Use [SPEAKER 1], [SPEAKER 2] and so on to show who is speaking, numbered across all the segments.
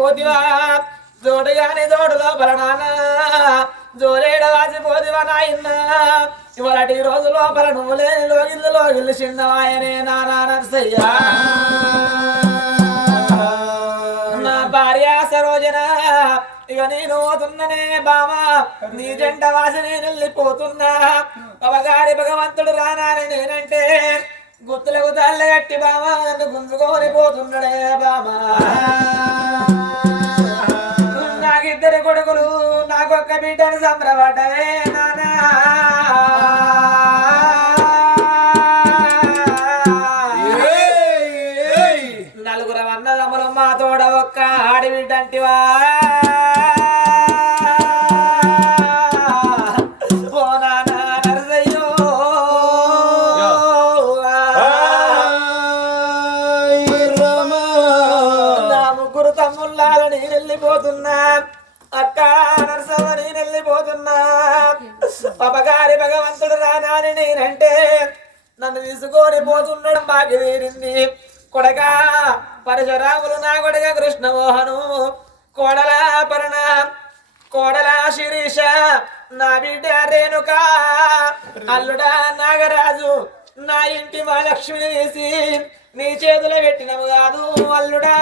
[SPEAKER 1] పోతివా జోడుగాని జోడు లోపల నాన్న జోలేడ వాసి పోతివా నాయన్న. ఇవరటి రోజు లోపల నువ్వు లేని లోగిల్లు లోగిల్లు చిన్నవాయనే నానా నర్సయ్య నా భార్య సరోజన ఇక నేను పోతున్ననే బామ నీ జంట వాసి నేను వెళ్ళిపోతున్నా. అవగారి భగవంతుడు రానాని నేనంటే. గుత్తులకు తల్లగట్టి బామ నన్ను గుంజుకొని పోతున్నాడే బామా బిడ్డను సంబరపడ్డవే అక్క నరసవ్వ నేను వెళ్ళిపోతున్నా పపగారి భగవంతుడు రానాని నేనంటే నన్ను తీసుకొని పోతున్నాడు బాకి తీరింది కొడగా పరశురాములు నా కొడగ కృష్ణమోహను కోడల పరణ కోడల శిరీష నా బిడ్డ రేణుక అల్లుడా నాగరాజు నా ఇంటి మా లక్ష్మి వేసి నీ చేతులు పెట్టినవు కాదు అల్లుడా.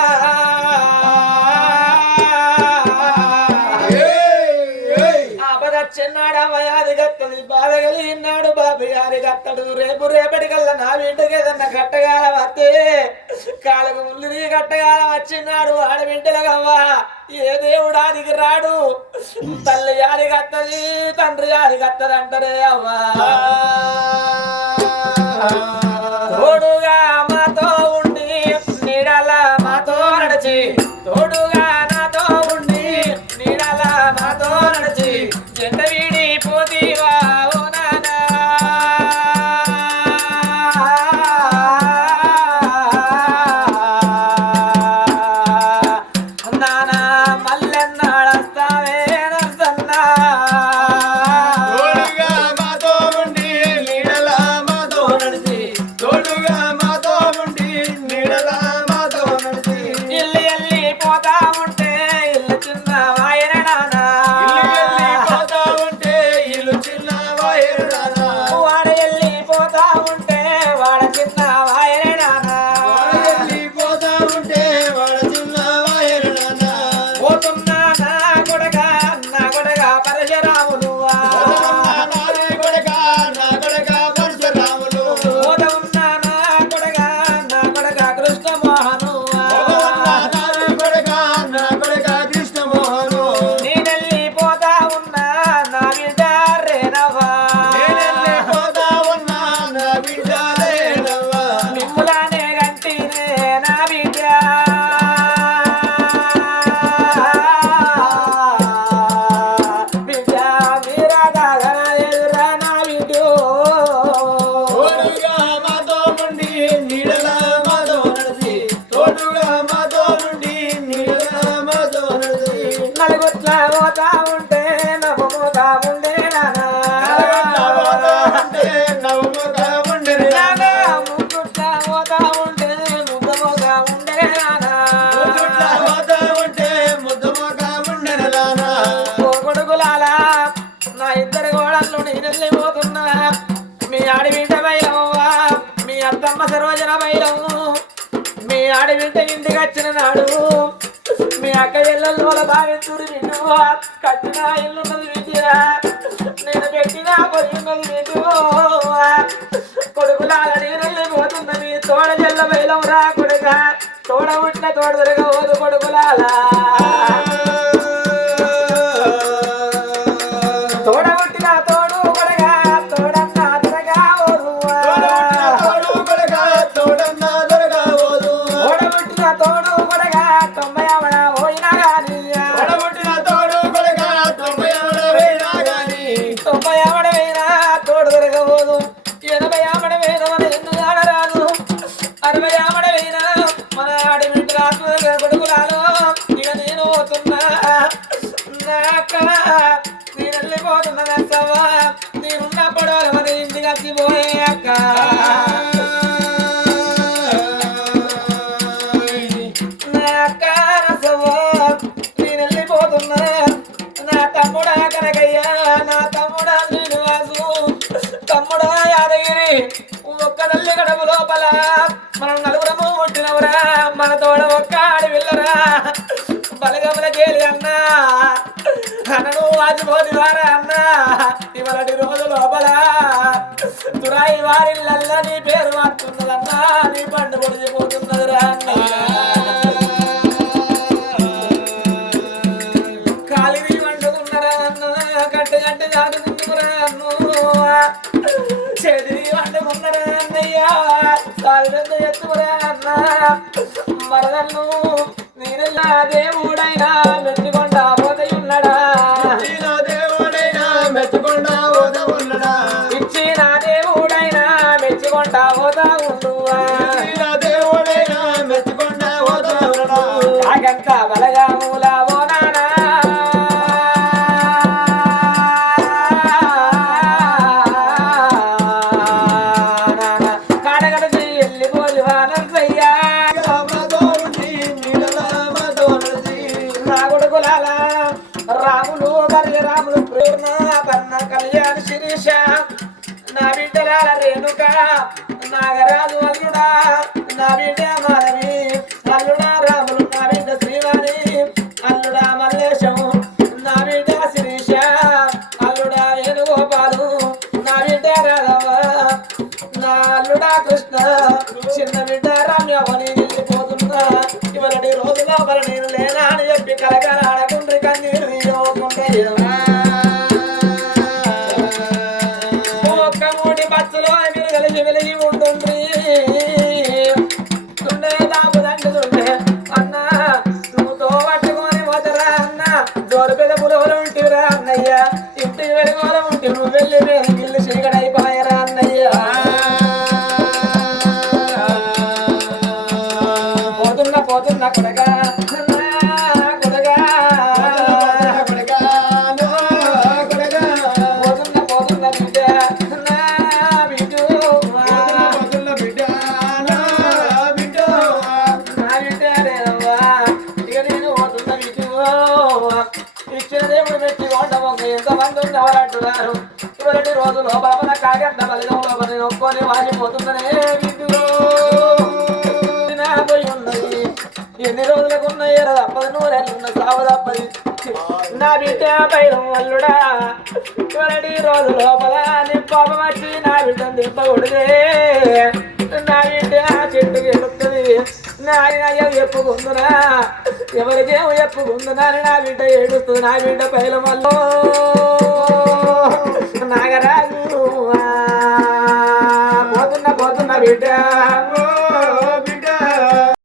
[SPEAKER 1] చిన్నాడు అవయాది గత్తది బాధ కలిగినాడు బాబు గారి గత్తడు. రేపు రేపటికల్లా నా ఇంటికి ఏదన్నా కట్టగాల వస్తే కాళ్ళకు ముళ్ళు నీ కట్టగాల వచ్చినాడు ఆడబిడ్డలగవ్వా ఏ దేవుడు ఆదికి రాడు? తల్లి యాది గత్తది తండ్రి యాది గత్తది అంటారే అవ్వా. తోడుగా మాతో ఉండి నీడల మాతో నడిచి తోడుగా నాతో ఉండి నీడల మాతో నడిచి గోడలు మీ ఆడబిడ్డ బయలవ్వా? మీ అత్తమ్మ సరోజన బయలవు మీ ఆడబిడ్డ ఇంటికి వచ్చిన నాడు మీ అక్క ఇళ్ళల్లో భావించుడు విను కట్టిన ఇల్లున్నది విద్యరా నేను పెట్టిన పొయ్యున్నది విను కొడుకులాల నేను వెళ్ళిపోతున్న మీ తోడ జల్ల బయలవురా కొడుక? తోడ ఉంటే తోడ దొరకవద్దు కొడుకులాలా పోదు ఎనభై ఆమడ పోయిన మన ఎన్ను ఆడరాదు అరవై ఆమడ పోయినా మన ఆడి బిడ్డ రాత్రి కొడుకులాలో ఇక నేను పోతున్నా నేను వెళ్ళిపోతున్నా సవా నేనున్నప్పుడు మన ఇంటికి వచ్చిపోయే అక్క అక్క ఒక్క తల్లి గడప లోపల మనం నలుగురము ఉంటున్నవరా. మన తోడ ఒక్క ఆడి వెళ్ళరా బలగముల చేయాలి అన్నా. అనను వాచిపోతి వారా అన్నా. ఇవలటి రోజు లోపల తురాయి వారిల్లల్లా నీ పేరు మారుతున్నదన్నా నీ పండు పొడిచిపోతున్నదిరా అన్నా. అన్నయ్యా కాలు పెద్ద ఎత్తుకురా అన్న. మరదన్ను నేను దేవుడైనా మెచ్చుకుంటా పోతే ఉన్నాడా?
[SPEAKER 2] దేవుడైనా మెచ్చుకుండా పోత ఉన్నడా?
[SPEAKER 1] ఇచ్చిన దేవుడైనా మెచ్చుకుంటా పోతా ఉండువా? రాములు మరియు రాములు ప్రేమ పన్న కళ్యాణ శిరీష నా బిడ్డలాల రేణుక నాగరాజు haciéndole ఎంతమంది ఉన్నవారంటున్నారు ఇవరటి రోజు లోపల మన కాగడ్డ బలిగం లోపల నేను ఒక్కొని వాసిపోతుందనే బిడ్డు పోయి ఉన్నది. ఎన్ని రోజులకు ఉన్నాయి తప్పదు నూరెళ్ళున్న సావు తప్పది. నా బిడ్డ పైరం వల్లుడా. ఇవరటి రోజు లోపల నీ పాపం వచ్చి నా బిడ్డను దింపకూడదే. నా బిడ్డ చెట్టుకి నాయన నా అయ్య చెప్పుకుందునా ఎవరికేమో చెప్పుకుందునా అని నా బిడ్డ ఏడుస్తుంది నా బిడ్డ పైలం వల్ల నాగరాజు పోతున్నా పోతున్నా బిడ్డ.